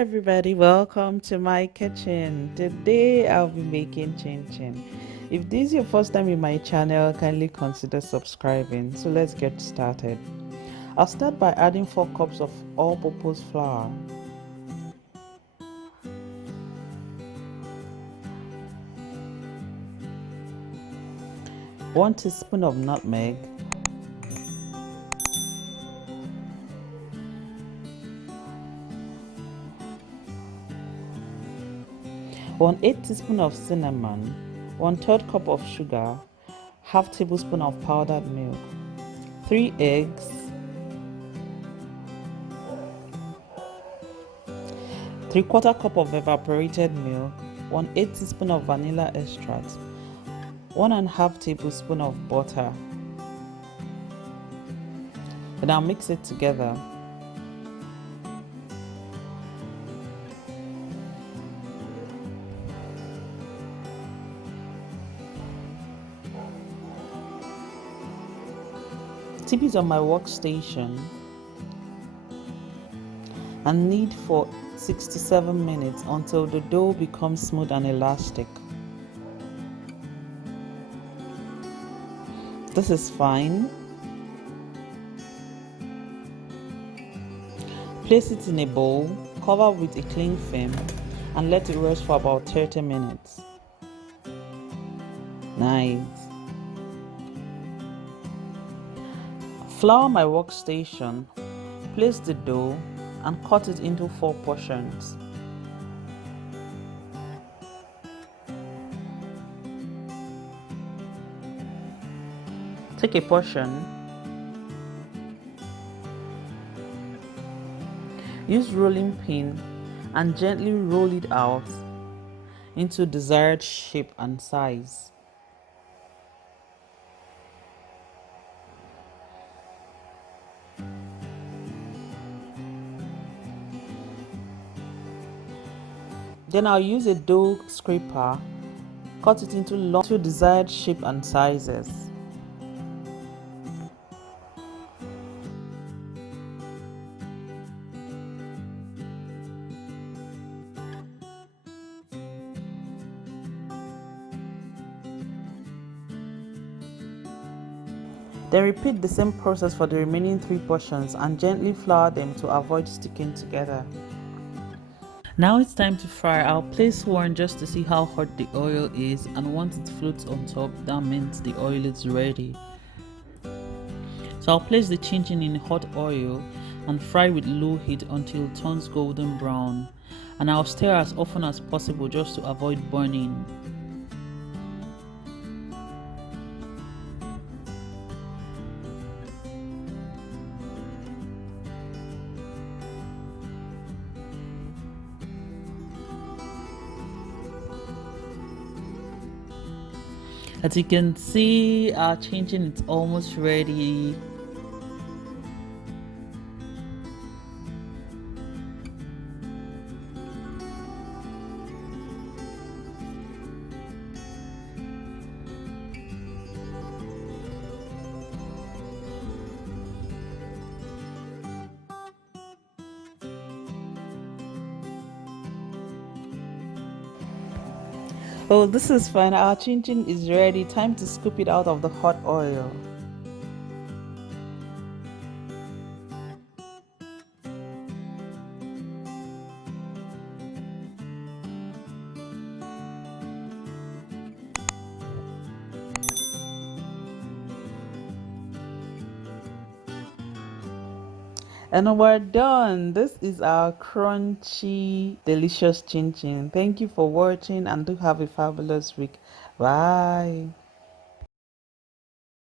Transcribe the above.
everybody, welcome to my kitchen. Today I'll be making chinchin. If this is your first time in my channel, kindly consider subscribing. So let's get started. I'll start by adding 4 cups of all-purpose flour, 1 teaspoon of nutmeg, 1/8 teaspoon of cinnamon, 1/3 cup of sugar, half tablespoon of powdered milk, 3 eggs, 3/4 cup of evaporated milk, 1/8 teaspoon of vanilla extract, 1.5 tablespoon of butter. Then I'll mix it together. Tip it on my workstation and knead for 67 minutes until the dough becomes smooth and elastic. This is fine. Place it in a bowl, cover with a cling film, and let it rest for about 30 minutes. Nice. Flour my workstation, place the dough and cut it into 4 portions. Take a portion, use rolling pin and gently roll it out into desired shape and size. Then I'll use a dough scraper, cut it into long to desired shape and sizes. Then repeat the same process for the remaining 3 portions and gently flour them to avoid sticking together. Now it's time to fry. I'll place one just to see how hot the oil is, and once it floats on top, that means the oil is ready. So I'll place the chinchin in hot oil and fry with low heat until it turns golden brown, and I'll stir as often as possible just to avoid burning. As you can see, our chinchin is almost ready. Oh, this is fine. Our chinchin is ready. Time to scoop it out of the hot oil. And we're done. This is our crunchy, delicious chinchin. Thank you for watching and do have a fabulous week. Bye.